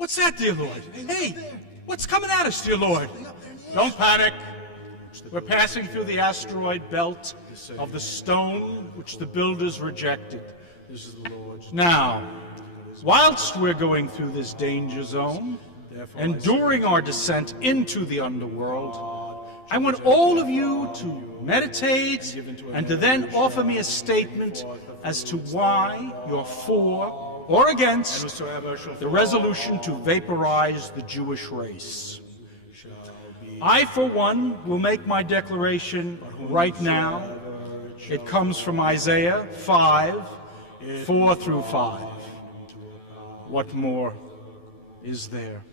What's that, dear Lord? Hey, what's coming at us, dear Lord? Don't panic. We're passing through the asteroid belt of the stone which the builders rejected. Now, whilst we're going through this danger zone, and during our descent into the underworld, I want all of you to meditate and to then offer me a statement as to why you're for or against the resolution to vaporize the Jewish race. I, for one, will make my declaration right now. It comes from Isaiah 5, 4 through 5. What more is there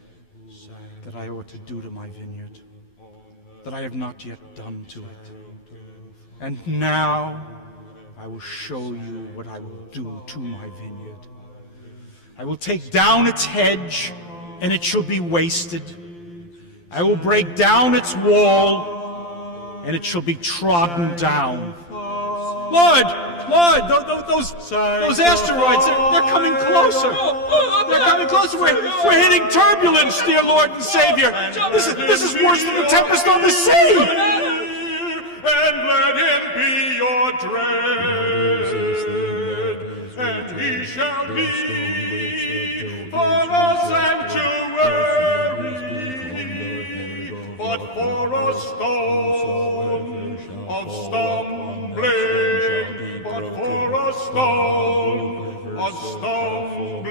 that I ought to do to my vineyard, that I have not yet done to it? And now I will show you what I will do to my vineyard. I will take down its hedge, and it shall be wasted. I will break down its wall, and it shall be trodden down. Lord, those asteroids, they're coming closer. They're coming closer. We're hitting turbulence, dear Lord and Savior. This is worse than the tempest on the sea. And let him be your dread, and he shall be for a sanctuary, but for a stone of stumbling, but for a stone of stumbling,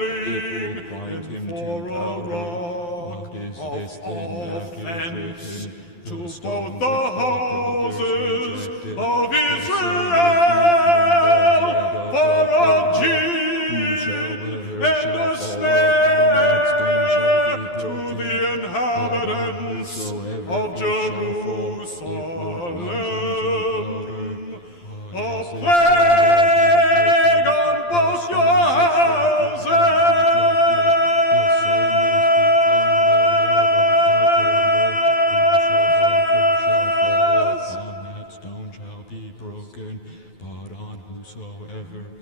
and for a rock of offense to both the houses of Israel, for a Jew and a snare to the inhabitants of Jerusalem, a plague on both your houses.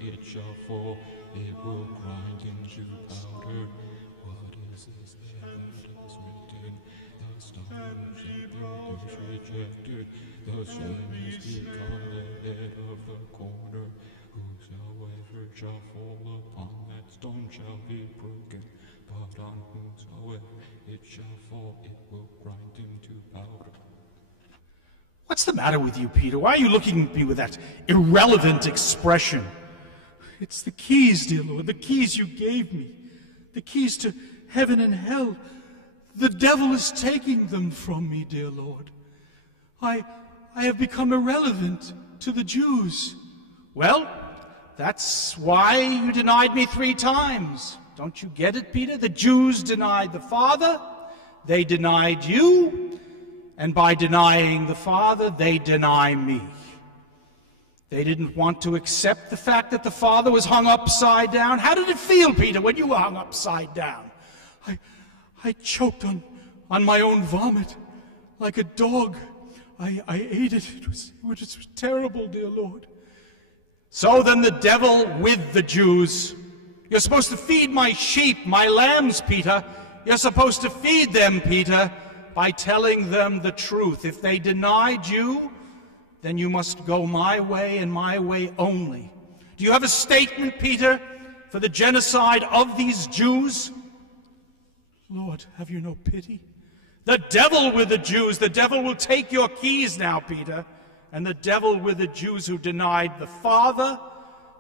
It shall fall, it will grind into powder. What is this that is written? The stone which the builders rejected, the same is become the head of the corner. Whosoever shall fall upon that stone shall be broken, but on whosoever it shall fall, it will grind into powder. What's the matter with you, Peter? Why are you looking at me with that irrelevant expression? It's the keys, dear Lord, the keys you gave me, the keys to heaven and hell. The devil is taking them from me, dear Lord. I have become irrelevant to the Jews. Well, that's why you denied me 3 times. Don't you get it, Peter? The Jews denied the Father, they denied you, and by denying the Father, they deny me. They didn't want to accept the fact that the Father was hung upside down. How did it feel, Peter, when you were hung upside down? I choked on my own vomit like a dog. I ate it. It was terrible, dear Lord. So then the devil with the Jews. You're supposed to feed my sheep, my lambs, Peter. You're supposed to feed them, Peter, by telling them the truth. If they denied you, then you must go my way and my way only. Do you have a statement, Peter, for the genocide of these Jews? Lord, have you no pity? The devil with the Jews. The devil will take your keys now, Peter. And the devil with the Jews who denied the Father.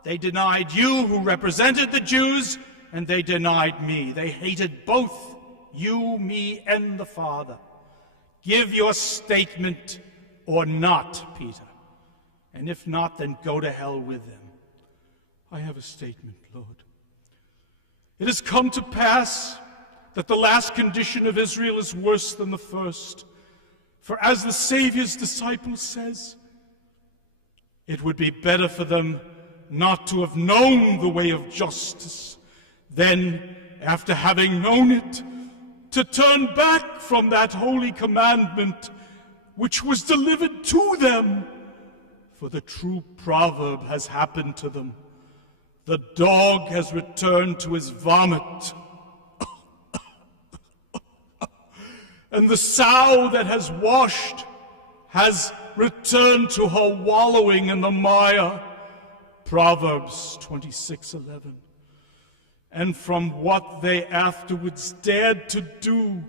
They denied you who represented the Jews, and they denied me. They hated both you, me, and the Father. Give your statement or not, Peter. And if not, then go to hell with them. I have a statement, Lord. It has come to pass that the last condition of Israel is worse than the first. For as the Savior's disciple says, it would be better for them not to have known the way of justice than, after having known it, to turn back from that holy commandment which was delivered to them. For the true proverb has happened to them. The dog has returned to his vomit, and the sow that has washed has returned to her wallowing in the mire. Proverbs 26:11. And from what they afterwards dared to do,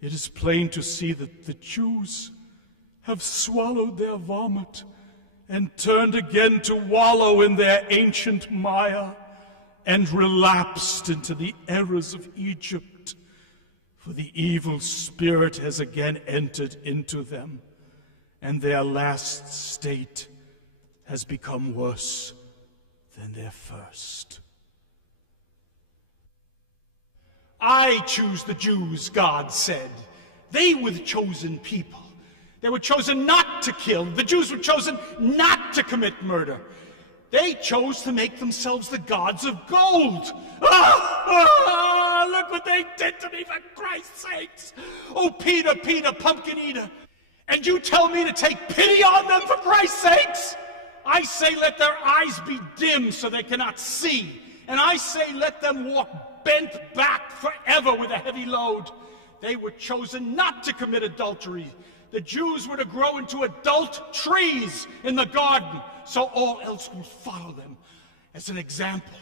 it is plain to see that the Jews have swallowed their vomit and turned again to wallow in their ancient mire and relapsed into the errors of Egypt, for the evil spirit has again entered into them, and their last state has become worse than their first. I choose the Jews, God said. They were the chosen people. They were chosen not to kill. The Jews were chosen not to commit murder. They chose to make themselves the gods of gold. Look what they did to me, for Christ's sakes. Oh, Peter, Peter, pumpkin eater. And you tell me to take pity on them, for Christ's sakes? I say let their eyes be dim so they cannot see. And I say let them walk bent back forever with a heavy load. They were chosen not to commit adultery. The Jews were to grow into adult trees in the garden, so all else will follow them as an example.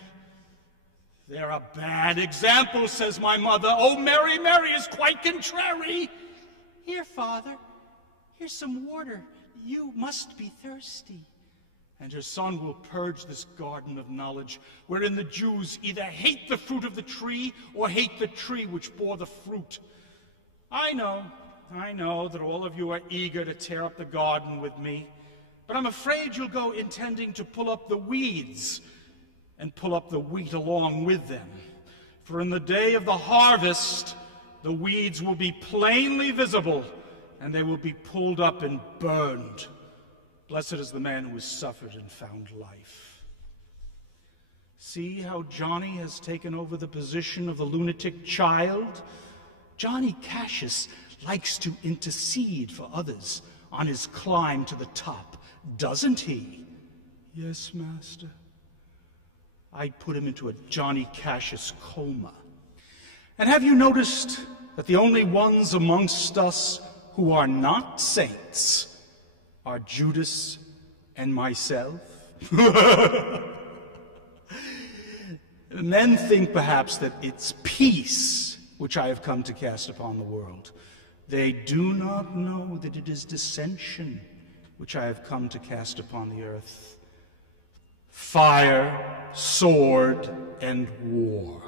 They're a bad example, says my mother. Oh, Mary, Mary is quite contrary. Here, Father, here's some water. You must be thirsty. And her son will purge this garden of knowledge, wherein the Jews either hate the fruit of the tree or hate the tree which bore the fruit. I know that all of you are eager to tear up the garden with me, but I'm afraid you'll go intending to pull up the weeds and pull up the wheat along with them. For in the day of the harvest, the weeds will be plainly visible, and they will be pulled up and burned. Blessed is the man who has suffered and found life. See how Johnny has taken over the position of the lunatic child? Johnny Cassius likes to intercede for others on his climb to the top, doesn't he? Yes, Master. I'd put him into a Johnny Cassius coma. And have you noticed that the only ones amongst us who are not saints are Judas and myself? Men think perhaps that it's peace which I have come to cast upon the world. They do not know that it is dissension which I have come to cast upon the earth. Fire, sword, and war.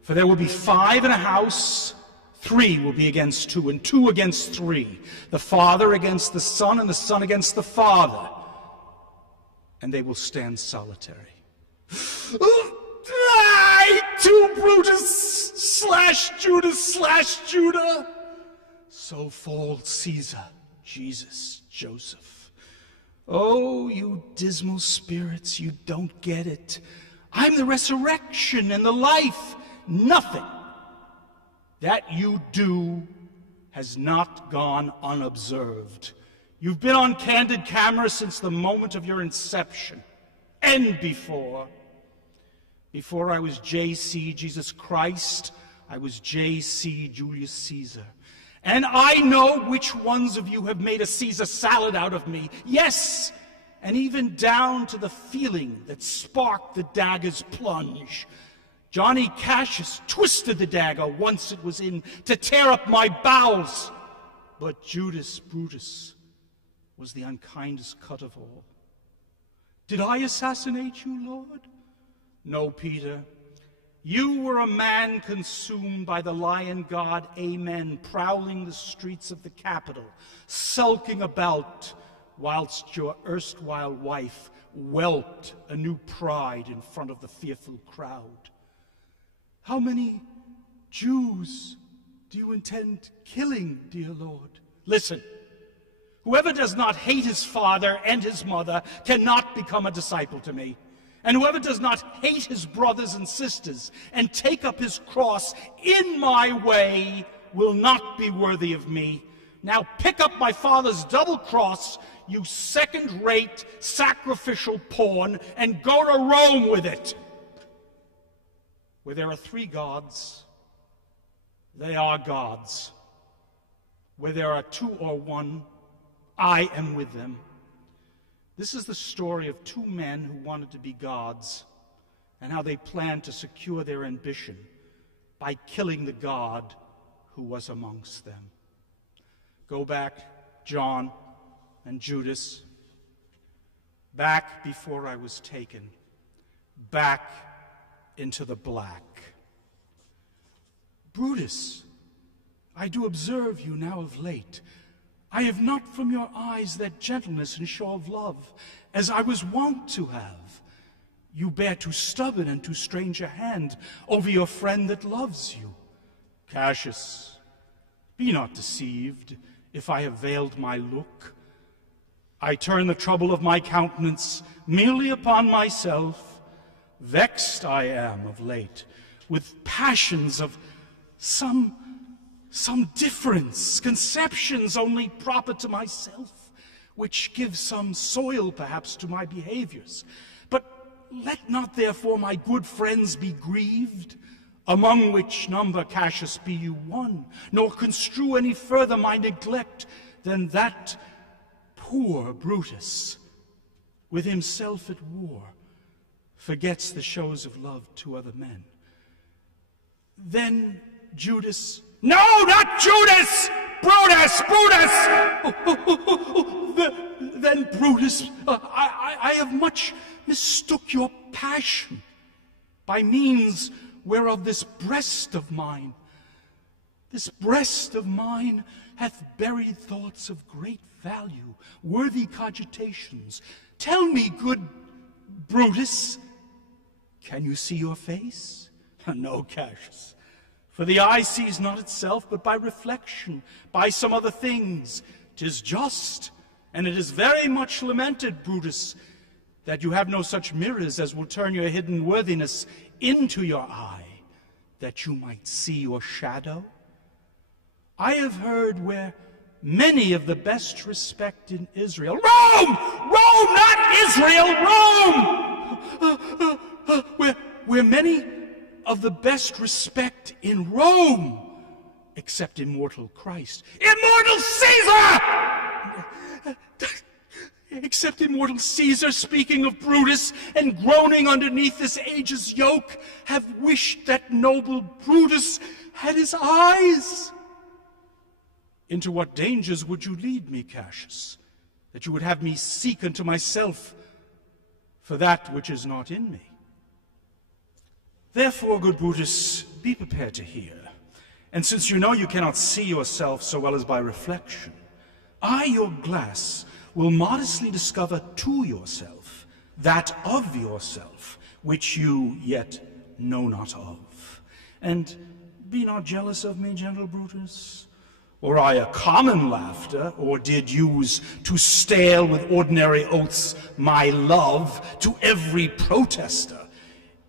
For there will be 5 in a house, 3 will be against 2, and 2 against 3. The father against the son, and the son against the father. And they will stand solitary. To Brutus / Judas / Judah. So falls Caesar, Jesus, Joseph. Oh, you dismal spirits, you don't get it. I'm the resurrection and the life. Nothing that you do has not gone unobserved. You've been on candid camera since the moment of your inception, and before. Before I was J.C. Jesus Christ, I was J.C. Julius Caesar. And I know which ones of you have made a Caesar salad out of me. Yes, and even down to the feeling that sparked the dagger's plunge. Johnny Cassius twisted the dagger once it was in to tear up my bowels. But Judas Brutus was the unkindest cut of all. Did I assassinate you, Lord? No, Peter. You were a man consumed by the lion god, Amen, prowling the streets of the capital, sulking about, whilst your erstwhile wife whelped a new pride in front of the fearful crowd. How many Jews do you intend killing, dear Lord? Listen, whoever does not hate his father and his mother cannot become a disciple to me. And whoever does not hate his brothers and sisters and take up his cross in my way will not be worthy of me. Now pick up my father's double cross, you second-rate sacrificial pawn, and go to Rome with it. Where there are 3 gods, they are gods. Where there are two or one, I am with them. This is the story of two men who wanted to be gods and how they planned to secure their ambition by killing the God who was amongst them. Go back, John and Judas, back before I was taken, back into the black. Brutus, I do observe you now of late. I have not from your eyes that gentleness and show of love, as I was wont to have. You bear too stubborn and too strange a hand over your friend that loves you. Cassius, be not deceived if I have veiled my look. I turn the trouble of my countenance merely upon myself. Vexed I am of late with passions of some difference, conceptions only proper to myself, which give some soil perhaps to my behaviors. But let not therefore my good friends be grieved, among which number, Cassius, be you one, nor construe any further my neglect than that poor Brutus, with himself at war, forgets the shows of love to other men. Then Judas, no, not Judas! Brutus! Then Brutus, I have much mistook your passion, by means whereof this breast of mine hath buried thoughts of great value, worthy cogitations. Tell me, good Brutus, can you see your face? No, Cassius. For the eye sees not itself, but by reflection, by some other things. 'Tis just, and it is very much lamented, Brutus, that you have no such mirrors as will turn your hidden worthiness into your eye, that you might see your shadow. I have heard where many of the best respect in Israel, Rome, not Israel, Rome, where many of the best respect in Rome, except immortal Christ. Immortal Caesar! Except immortal Caesar, speaking of Brutus, and groaning underneath this age's yoke, have wished that noble Brutus had his eyes. Into what dangers would you lead me, Cassius, that you would have me seek unto myself for that which is not in me? Therefore, good Brutus, be prepared to hear. And since you know you cannot see yourself so well as by reflection, I, your glass, will modestly discover to yourself that of yourself which you yet know not of. And be not jealous of me, gentle Brutus. Or I a common laughter, or did use to stale with ordinary oaths my love to every protester?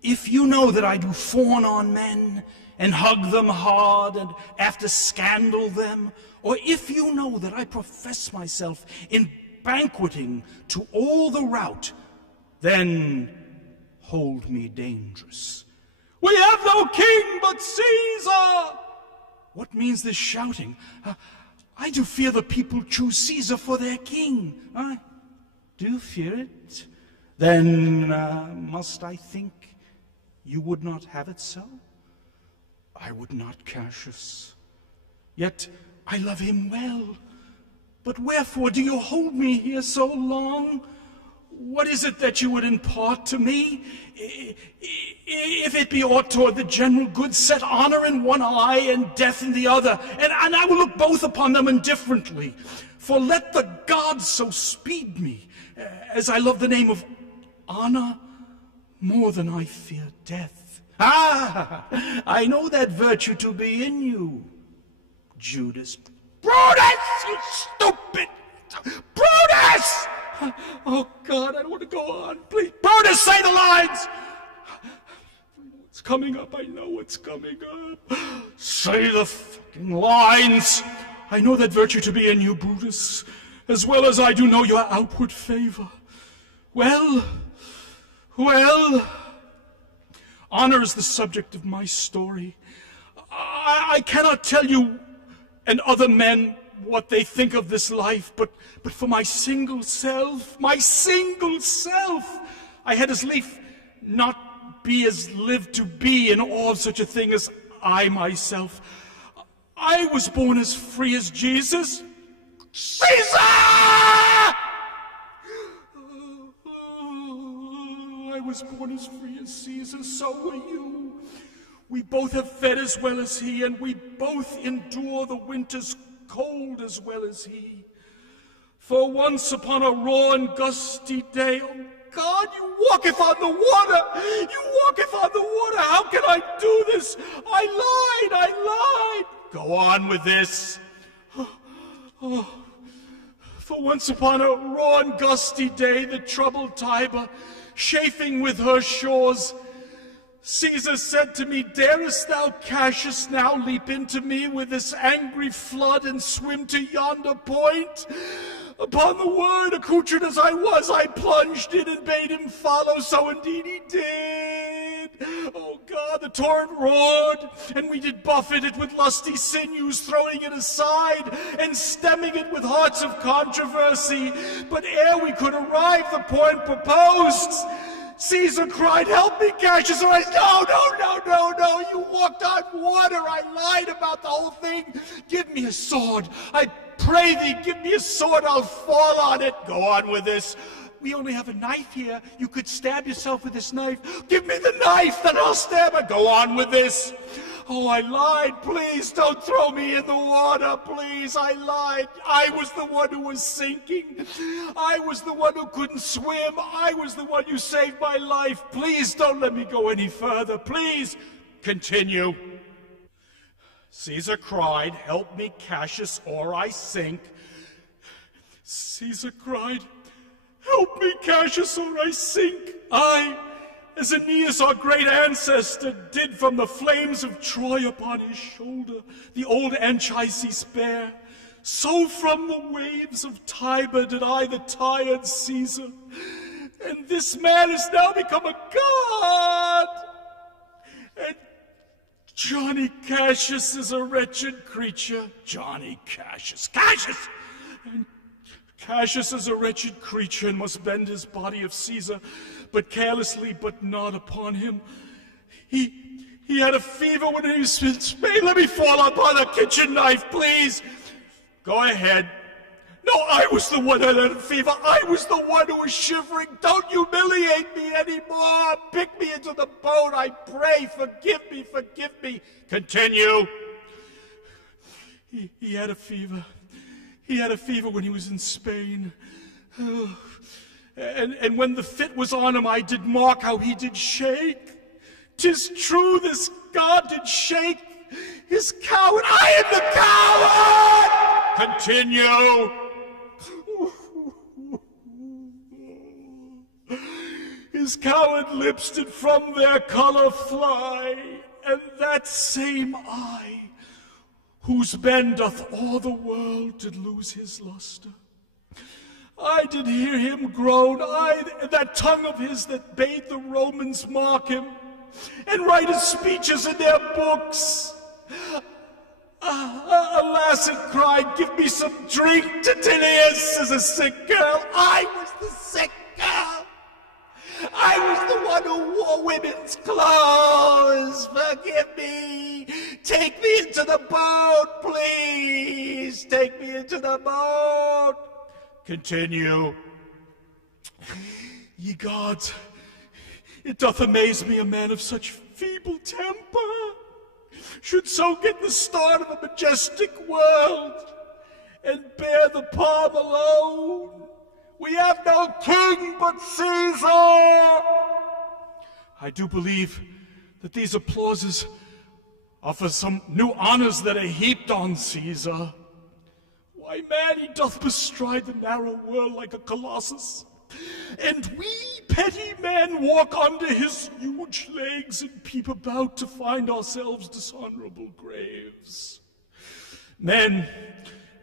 If you know that I do fawn on men, and hug them hard, and after scandal them, or if you know that I profess myself in banqueting to all the rout, then hold me dangerous. We have no king but Caesar! What means this shouting? I do fear the people choose Caesar for their king. I do fear it. Then must I think you would not have it so? I would not, Cassius. Yet I love him well. But wherefore do you hold me here so long? What is it that you would impart to me? If it be aught toward the general good, set honor in one eye and death in the other, and I will look both upon them indifferently. For let the gods so speed me, as I love the name of honor more than I fear death. Ah, I know that virtue to be in you, Judas. Brutus, you stupid! Brutus! Oh, God, I don't want to go on. Please, Brutus, say the lines! It's coming up. I know it's coming up. Say the fucking lines. I know that virtue to be in you, Brutus, as well as I do know your outward favor. Well, honor is the subject of my story. I cannot tell you and other men what they think of this life, but for my single self, I had as lief not be as live to be in awe of such a thing as I myself. I was born as free as Jesus. Caesar! I was born as free as Caesar, so were you. We both have fed as well as he, and we both endure the winter's cold as well as he. For once upon a raw and gusty day, oh God, you walketh on the water! You walketh on the water! How can I do this? I lied! Go on with this. For once upon a raw and gusty day, the troubled Tiber, chafing with her shores, Caesar said to me, darest thou, Cassius, now leap into me with this angry flood and swim to yonder point? Upon the word, accoutred as I was, I plunged in and bade him follow, so indeed he did. Oh God, the torrent roared, and we did buffet it with lusty sinews, throwing it aside and stemming it with hearts of controversy. But ere we could arrive the point proposed, Caesar cried, help me, Cassius. And I said, no, you walked on water. I lied about the whole thing. Give me a sword. I pray thee, give me a sword. I'll fall on it. Go on with this. We only have a knife here. You could stab yourself with this knife. Give me the knife, then I'll stab it. Go on with this. Oh, I lied. Please don't throw me in the water. Please, I lied. I was the one who was sinking. I was the one who couldn't swim. I was the one who saved my life. Please don't let me go any further. Please continue. Caesar cried, help me, Cassius, or I sink. Caesar cried, help me, Cassius, or I sink. I, as Aeneas, our great ancestor, did from the flames of Troy upon his shoulder the old Anchises bear, so from the waves of Tiber did I the tired Caesar. And this man has now become a god. And Johnny Cassius is a wretched creature. Johnny Cassius. And Cassius is a wretched creature and must bend his body of Caesar, but carelessly, but not upon him. He had a fever when he was in Spain. Let me fall upon a kitchen knife, please. Go ahead. No, I was the one that had a fever. I was the one who was shivering. Don't humiliate me anymore. Pick me into the boat, I pray. Forgive me. Continue. He had a fever. He had a fever when he was in Spain. And when the fit was on him, I did mark how he did shake. 'Tis true, this God did shake. His coward, I am the coward! Continue. His coward lips did from their color fly, and that same eye, whose bend doth o'er the world, did lose his luster. I did hear him groan, that tongue of his that bade the Romans mark him, and write his speeches in their books. Alas, it cried, give me some drink. Titinius is a sick girl. I was the sick girl. I was the one who wore women's clothes. Forgive me. Take me into the boat, please. Take me into the boat. Continue. Ye gods, it doth amaze me a man of such feeble temper should so get the start of a majestic world and bear the palm alone. We have no king but Caesar. I do believe that these applauses are for some new honors that are heaped on Caesar. Why, man, he doth bestride the narrow world like a colossus, and we petty men walk under his huge legs and peep about to find ourselves dishonorable graves. Men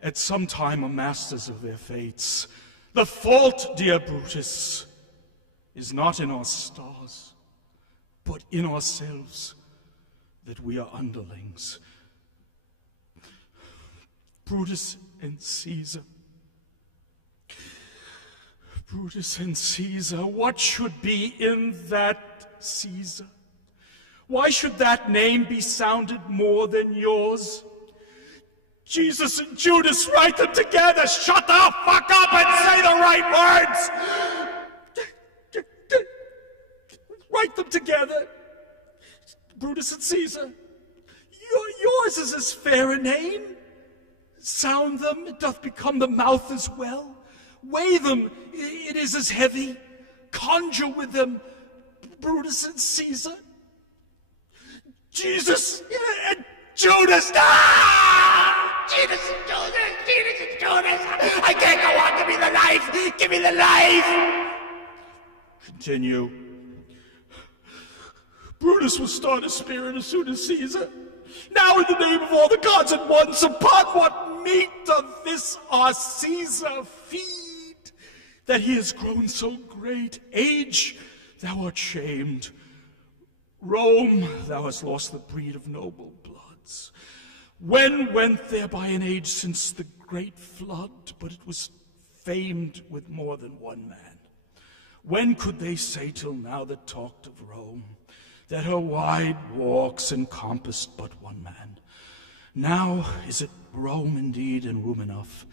at some time are masters of their fates. The fault, dear Brutus, is not in our stars, but in ourselves, that we are underlings. Brutus and Caesar. Brutus and Caesar, what should be in that Caesar? Why should that name be sounded more than yours? Jesus and Judas, write them together! Shut the fuck up and say the right words! Write them together. Brutus and Caesar. Yours is as fair a name. Sound them, it doth become the mouth as well. Weigh them, it is as heavy. Conjure with them, Brutus and Caesar. Jesus and Judas. Ah! Jesus and Judas, Jesus and Judas. I can't go on. Give me the knife. Give me the knife. Continue. Brutus will start a spirit as soon as Caesar. Now in the name of all the gods at once, upon what meat of this our Caesar feed, that he has grown so great? Age, thou art shamed. Rome, thou hast lost the breed of noble bloods. When went there by an age since the great flood, but it was famed with more than one man? When could they say till now that talked of Rome, that her wide walks encompassed but one man? Now is it Rome indeed, and room enough,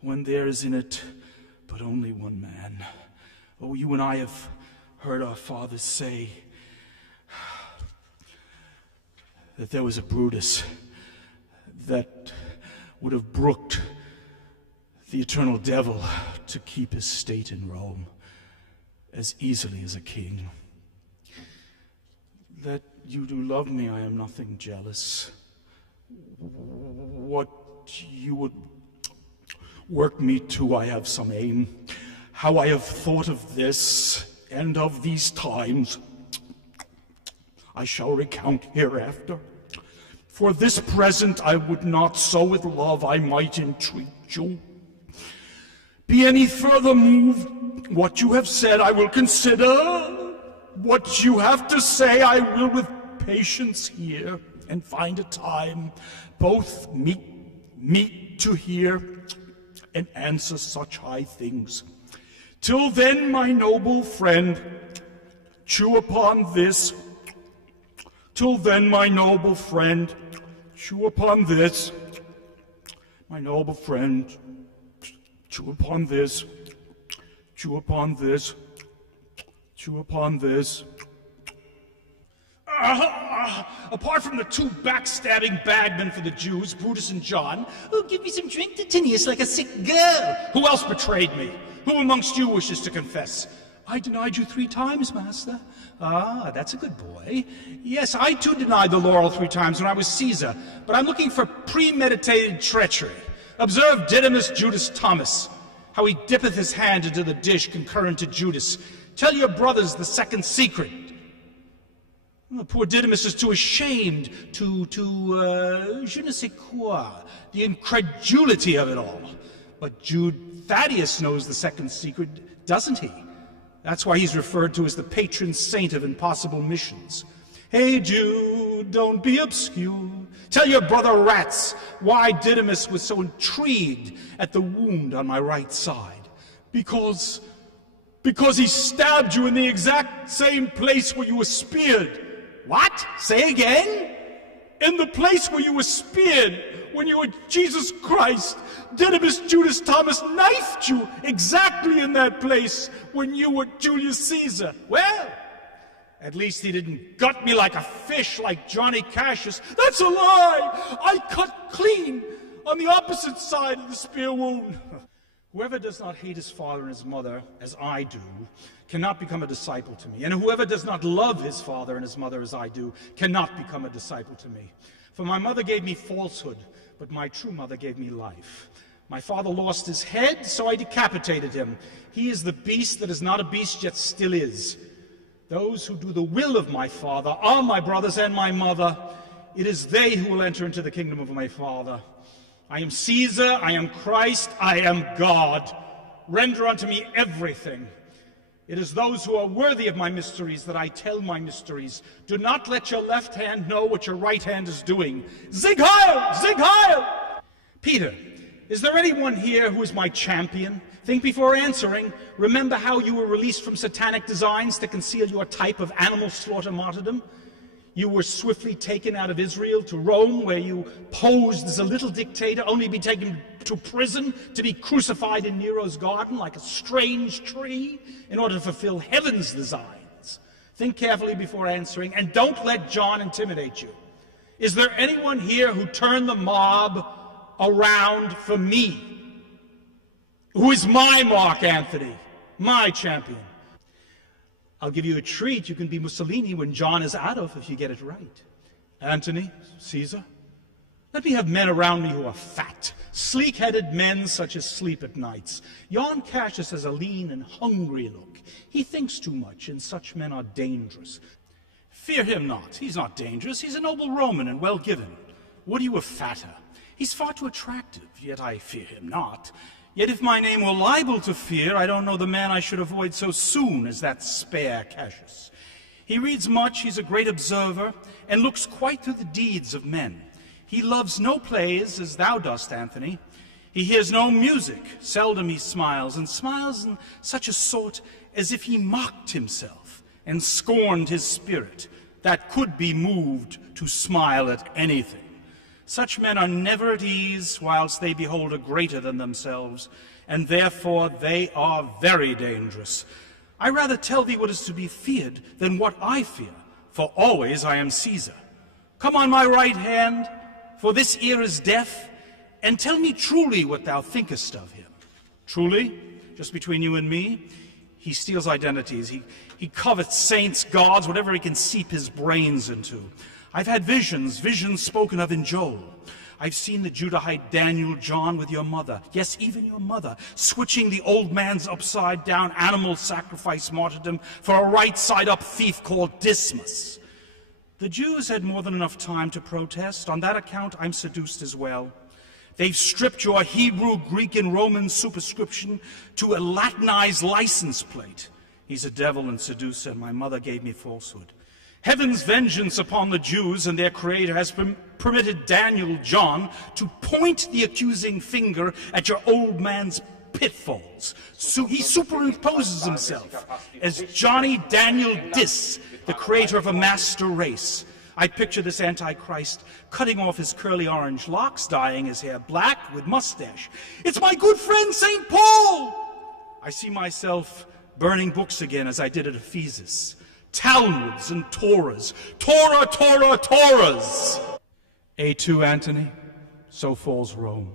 when there is in it but only one man? Oh, you and I have heard our fathers say that there was a Brutus that would have brooked the eternal devil to keep his state in Rome as easily as a king. That you do love me, I am nothing jealous. What you would work me to, I have some aim. How I have thought of this and of these times, I shall recount hereafter. For this present I would not, so with love I might entreat you. Be any further moved, what you have said I will consider. What you have to say I will with patience hear, and find a time both meet to hear and answer such high things. Till then, my noble friend, chew upon this. Till then, my noble friend, chew upon this. My noble friend, chew upon this. Chew upon this. Chew upon this. Apart from the two backstabbing bagmen for the Jews, Brutus and John, Oh, give me some drink, Titinius, like a sick girl. who else betrayed me? Who amongst you wishes to confess? I denied you 3 times, master. Ah, that's a good boy. Yes, I too denied the laurel 3 times when I was Caesar, but I'm looking for premeditated treachery. Observe Didymus Judas Thomas, how he dippeth his hand into the dish concurrent to Judas. Tell your brothers the second secret. Oh, poor Didymus is too ashamed to je ne sais quoi, the incredulity of it all. But Jude Thaddeus knows the second secret, doesn't he? That's why he's referred to as the patron saint of impossible missions. Hey, Jude, don't be obscure. Tell your brother rats why Didymus was so intrigued at the wound on my right side. Because he stabbed you in the exact same place where you were speared. What? Say again? In the place where you were speared, when you were Jesus Christ, Didymus Judas Thomas knifed you exactly in that place when you were Julius Caesar. Well, at least he didn't gut me like a fish like Johnny Cassius. That's a lie! I cut clean on the opposite side of the spear wound. Whoever does not hate his father and his mother, as I do, cannot become a disciple to me. And whoever does not love his father and his mother as I do, cannot become a disciple to me. For my mother gave me falsehood, but my true mother gave me life. My father lost his head, so I decapitated him. He is the beast that is not a beast, yet still is. Those who do the will of my Father are my brothers and my mother. It is they who will enter into the kingdom of my Father. I am Caesar, I am Christ, I am God. Render unto me everything. It is those who are worthy of my mysteries that I tell my mysteries. Do not let your left hand know what your right hand is doing. Zig Heil! Zig Heil! Peter, is there anyone here who is my champion? Think before answering. Remember how you were released from satanic designs to conceal your type of animal slaughter martyrdom? You were swiftly taken out of Israel to Rome, where you posed as a little dictator, only to be taken to prison, to be crucified in Nero's garden like a strange tree, in order to fulfill heaven's designs. Think carefully before answering, and don't let John intimidate you. Is there anyone here who turned the mob around for me? Who is my Mark Anthony, my champion? I'll give you a treat. You can be Mussolini when John is Adolf if you get it right. Antony, Caesar, let me have men around me who are fat, sleek-headed men such as sleep at nights. Yon Cassius has a lean and hungry look. He thinks too much, and such men are dangerous. Fear him not. He's not dangerous. He's a noble Roman and well-given. Would he were fatter. He's far too attractive, yet I fear him not. Yet if my name were liable to fear, I don't know the man I should avoid so soon as that spare Cassius. He reads much, he's a great observer, and looks quite through the deeds of men. He loves no plays, as thou dost, Anthony. He hears no music, seldom he smiles, and smiles in such a sort as if he mocked himself and scorned his spirit, that could be moved to smile at anything. Such men are never at ease whilst they behold a greater than themselves, and therefore they are very dangerous. I rather tell thee what is to be feared than what I fear, for always I am Caesar. Come on my right hand, for this ear is deaf, and tell me truly what thou thinkest of him. Truly, just between you and me, he steals identities. He covets saints, gods, whatever he can seep his brains into. I've had visions spoken of in Joel. I've seen the Judahite Daniel John with your mother, yes, even your mother, switching the old man's upside-down animal sacrifice martyrdom for a right-side-up thief called Dismas. The Jews had more than enough time to protest. On that account, I'm seduced as well. They've stripped your Hebrew, Greek, and Roman superscription to a Latinized license plate. He's a devil and seducer, and my mother gave me falsehood. Heaven's vengeance upon the Jews and their creator has permitted Daniel John to point the accusing finger at your old man's pitfalls. So he superimposes himself as Johnny Daniel Dis, the creator of a master race. I picture this Antichrist cutting off his curly orange locks, dyeing his hair black with mustache. It's my good friend St. Paul! I see myself burning books again as I did at Ephesus. Talmuds and Torahs. Torahs! A2, Antony, so falls Rome.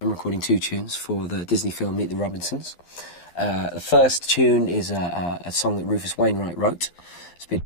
I'm recording 2 tunes for the Disney film Meet the Robinsons. The first tune is a song that Rufus Wainwright wrote. It's been